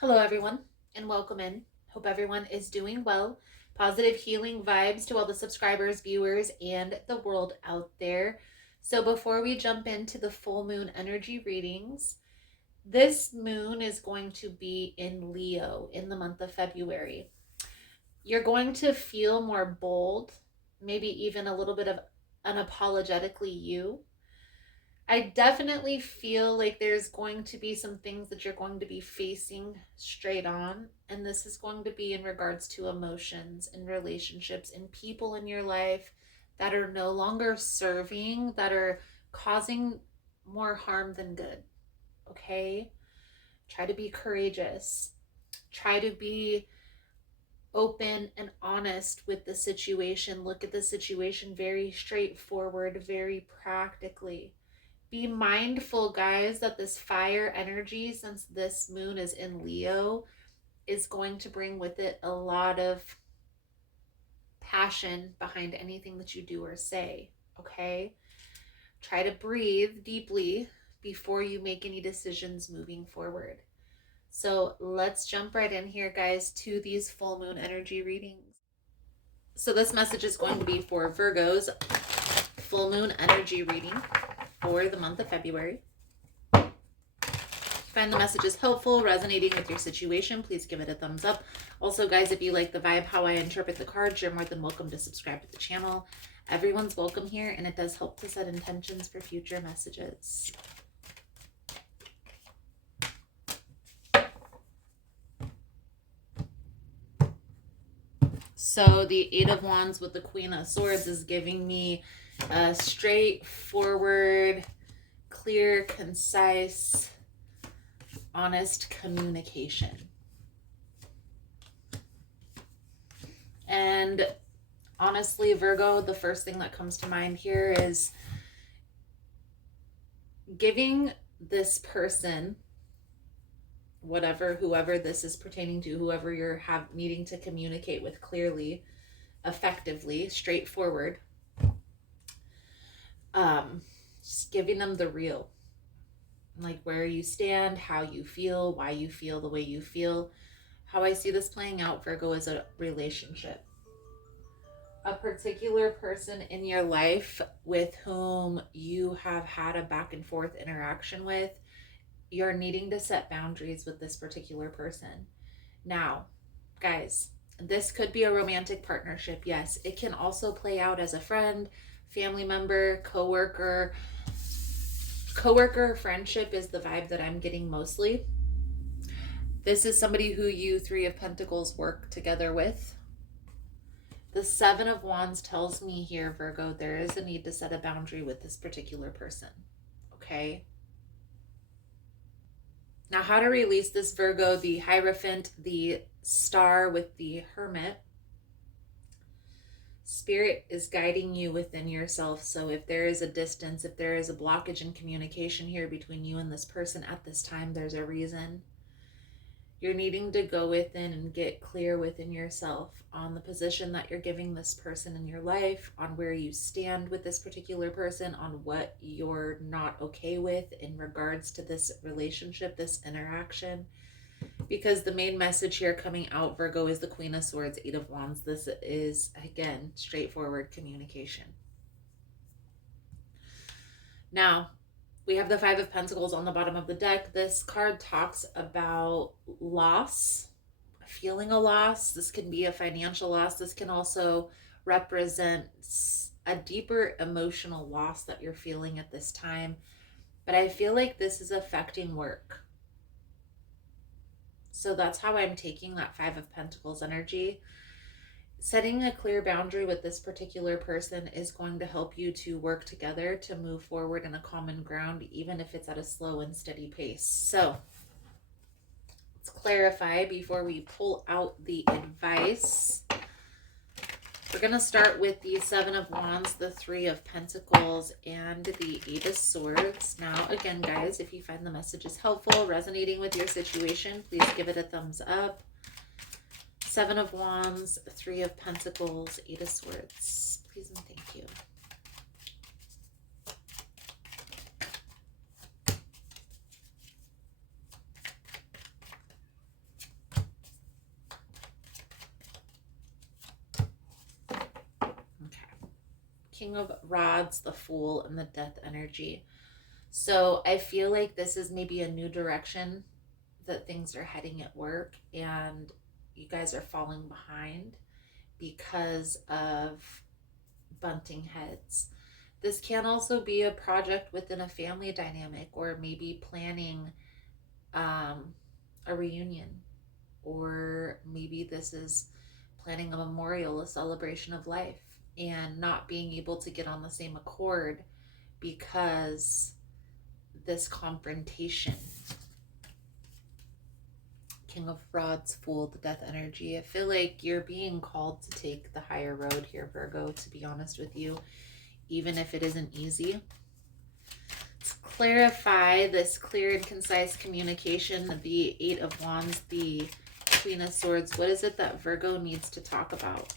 Hello, everyone, and welcome in. Hope everyone is doing well. Positive healing vibes to all the subscribers, viewers, and the world out there. So, before we jump into the full moon energy readings, this moon is going to be in Leo in the month of February. You're going to feel more bold, maybe even a little bit of unapologetically you. I definitely feel like there's going to be some things that you're going to be facing straight on. And this is going to be in regards to emotions and relationships and people in your life that are no longer serving, that are causing more harm than good. Okay? Try to be courageous. Try to be open and honest with the situation. Look at the situation very straightforward, very practically. Be mindful, guys, that this fire energy, since this moon is in Leo, is going to bring with it a lot of passion behind anything that you do or say. Okay? Try to breathe deeply before you make any decisions moving forward. So let's jump right in here, guys, to these full moon energy readings. So this message is going to be for Virgo's full moon energy reading for the month of February. Find the messages helpful, resonating with your situation, please give it a thumbs up. Also, guys, if you like the vibe, how I interpret the cards, you're more than welcome to subscribe to the channel. Everyone's welcome here, and it does help to set intentions for future messages. So the Eight of Wands with the Queen of Swords is giving me a straightforward, clear, concise, honest communication. And honestly, Virgo, the first thing that comes to mind here is giving this person, whoever this is pertaining to, whoever you're needing to communicate with clearly, effectively, straightforward, just giving them the real, like where you stand, how you feel, why you feel the way you feel. How I see this playing out, Virgo, is a relationship. A particular person in your life with whom you have had a back and forth interaction with, you're needing to set boundaries with this particular person. Now, guys, this could be a romantic partnership. Yes, it can also play out as a friend, family member, coworker. Coworker friendship is the vibe that I'm getting mostly. This is somebody who you, Three of Pentacles, work together with. The Seven of Wands tells me here, Virgo, there is a need to set a boundary with this particular person. Okay? Now, how to release this, Virgo? The Hierophant, the Star with the Hermit. Spirit is guiding you within yourself. So if there is a distance, if there is a blockage in communication here between you and this person at this time, there's a reason. You're needing to go within and get clear within yourself on the position that you're giving this person in your life, on where you stand with this particular person, on what you're not okay with in regards to this relationship, this interaction. Because the main message here coming out, Virgo, is the Queen of Swords, Eight of Wands. This is, again, straightforward communication. Now, we have the Five of Pentacles on the bottom of the deck. This card talks about loss, feeling a loss. This can be a financial loss. This can also represent a deeper emotional loss that you're feeling at this time. But I feel like this is affecting work. So that's how I'm taking that Five of Pentacles energy. Setting a clear boundary with this particular person is going to help you to work together to move forward in a common ground, even if it's at a slow and steady pace. So let's clarify before we pull out the advice. We're going to start with the Seven of Wands, the Three of Pentacles, and the Eight of Swords. Now, again, guys, if you find the messages helpful, resonating with your situation, please give it a thumbs up. Seven of Wands, Three of Pentacles, Eight of Swords. Please and thank you. King of Rods, the Fool, and the Death energy. So I feel like this is maybe a new direction that things are heading at work, and you guys are falling behind because of bunting heads. This can also be a project within a family dynamic, or maybe planning a reunion, or maybe this is planning a memorial, a celebration of life, and not being able to get on the same accord because this confrontation. King of Rods, Fool, the Death energy. I feel like you're being called to take the higher road here, Virgo, to be honest with you, even if it isn't easy. Let's clarify this clear and concise communication. The Eight of Wands, the Queen of Swords. What is it that Virgo needs to talk about?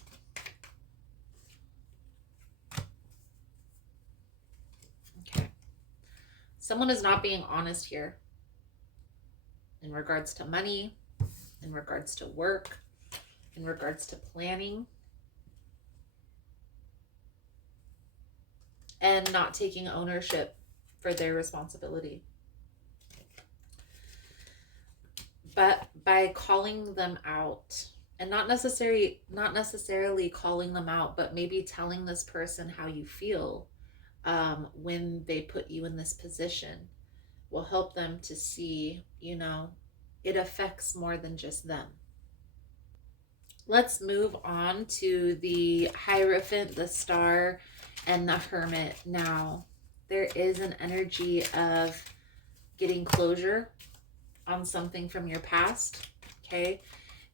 Okay. Someone is not being honest here in regards to money, in regards to work, in regards to planning, and not taking ownership for their responsibility. But by calling them out, and not necessarily calling them out, but maybe telling this person how you feel when they put you in this position, will help them to see, it affects more than just them. Let's move on to the Hierophant, the Star, and the Hermit. Now, there is an energy of getting closure on something from your past, okay?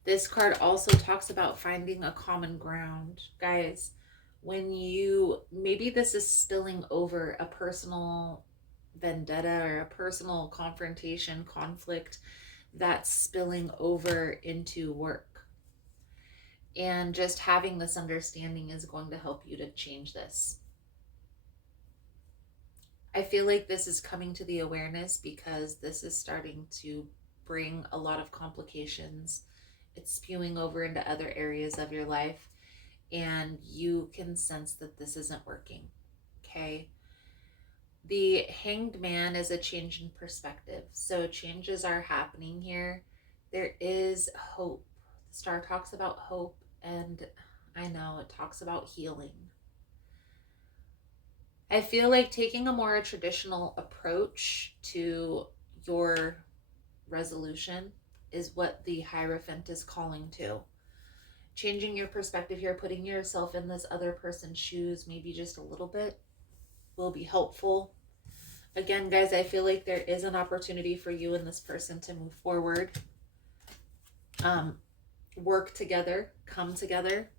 This card also talks about finding a common ground. Guys, maybe this is spilling over a personal vendetta or a personal confrontation, conflict that's spilling over into work. And just having this understanding is going to help you to change this. I feel like this is coming to the awareness because this is starting to bring a lot of complications. It's spewing over into other areas of your life, and you can sense that this isn't working, okay? The Hanged Man is a change in perspective. So changes are happening here. There is hope. The Star talks about hope, and I know it talks about healing. I feel like taking a more traditional approach to your resolution is what the Hierophant is calling to. Changing your perspective here, putting yourself in this other person's shoes, maybe just a little bit, will be helpful. Again, guys, I feel like there is an opportunity for you and this person to move forward, work together, come together,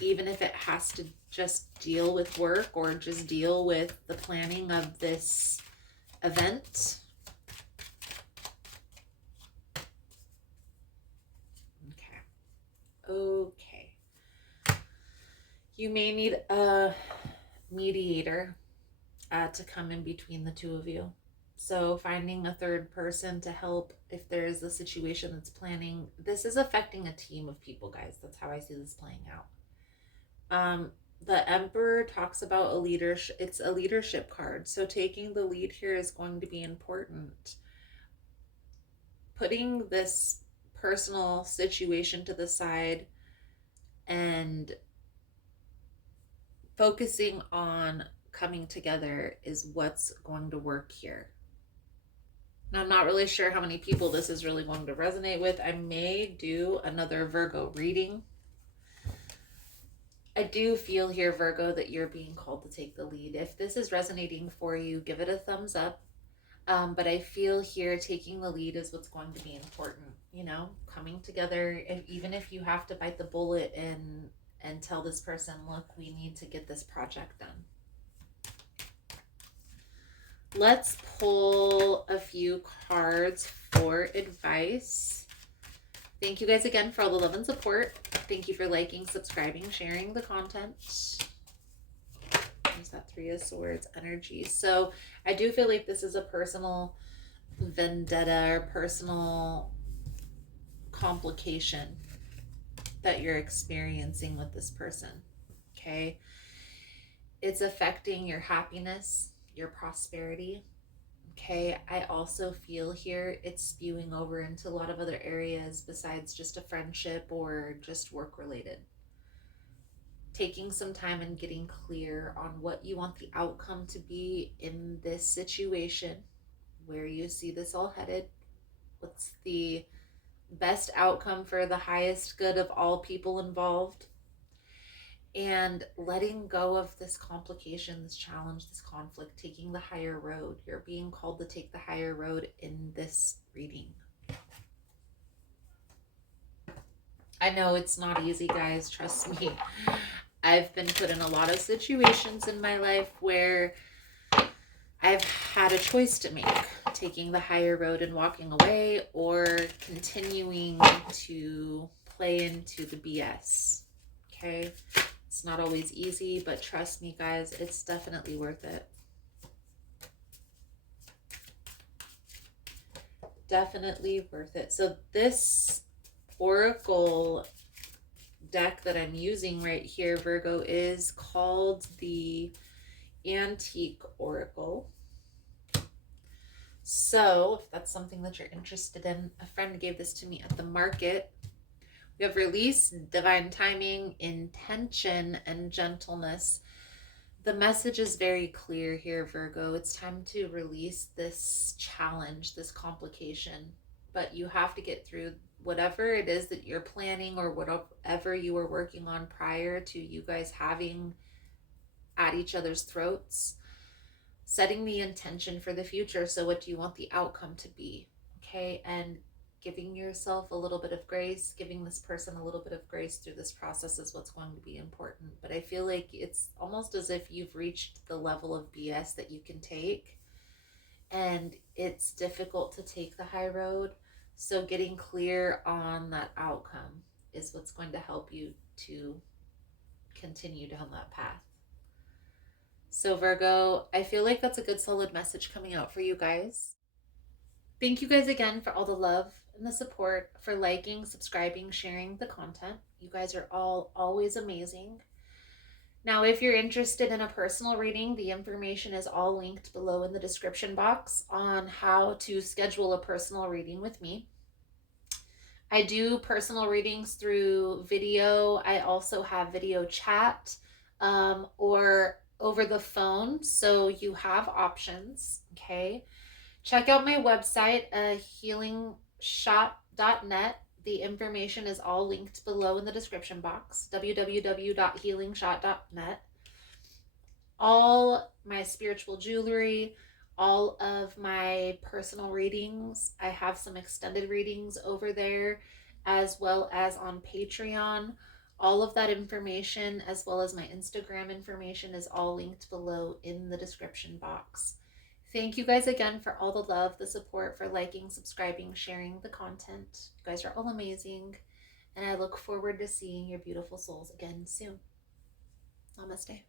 even if it has to just deal with work or just deal with the planning of this event. Okay. You may need a mediator to come in between the two of you. So finding a third person to help if there is a situation that's planning. This is affecting a team of people, guys. That's how I see this playing out. The Emperor talks about a leadership. It's a leadership card. So taking the lead here is going to be important. Putting this personal situation to the side and focusing on coming together is what's going to work here. Now, I'm not really sure how many people this is really going to resonate with. I may do another Virgo reading. I do feel here, Virgo, that you're being called to take the lead. If this is resonating for you, give it a thumbs up. But I feel here taking the lead is what's going to be important. Coming together, even if you have to bite the bullet and tell this person, look, we need to get this project done. Let's pull a few cards for advice. Thank you guys again for all the love and support. Thank you for liking, subscribing, sharing the content. There's that Three of Swords energy. So I do feel like this is a personal vendetta or personal complication that you're experiencing with this person. Okay. It's affecting your happiness, your prosperity. Okay, I also feel here it's spewing over into a lot of other areas besides just a friendship or just work related. Taking some time and getting clear on what you want the outcome to be in this situation, where you see this all headed, what's the best outcome for the highest good of all people involved, and letting go of this complication, this challenge, this conflict, taking the higher road. You're being called to take the higher road in this reading. I know it's not easy, guys, trust me. I've been put in a lot of situations in my life where I've had a choice to make, taking the higher road and walking away, or continuing to play into the BS. Okay? It's not always easy, but trust me, guys, it's definitely worth it. Definitely worth it. So this Oracle deck that I'm using right here, Virgo, is called the Antique Oracle. So if that's something that you're interested in, a friend gave this to me at the market. We have release, divine timing, intention, and gentleness. The message is very clear here, Virgo. It's time to release this challenge, this complication, but you have to get through whatever it is that you're planning or whatever you were working on prior to you guys having at each other's throats. Setting the intention for the future. So what do you want the outcome to be? Okay, and giving yourself a little bit of grace, giving this person a little bit of grace through this process is what's going to be important. But I feel like it's almost as if you've reached the level of BS that you can take, and it's difficult to take the high road. So getting clear on that outcome is what's going to help you to continue down that path. So Virgo, I feel like that's a good solid message coming out for you guys. Thank you guys again for all the love and the support, for liking, subscribing, sharing the content. You guys are all always amazing. Now, if you're interested in a personal reading, the information is all linked below in the description box on how to schedule a personal reading with me. I do personal readings through video. I also have video chat or over the phone. So you have options. Okay. Check out my website, healingshot.net. The information is all linked below in the description box, www.healingshot.net. All my spiritual jewelry, all of my personal readings. I have some extended readings over there, as well as on Patreon. All of that information, as well as my Instagram information, is all linked below in the description box. Thank you guys again for all the love, the support, for liking, subscribing, sharing the content. You guys are all amazing, and I look forward to seeing your beautiful souls again soon. Namaste.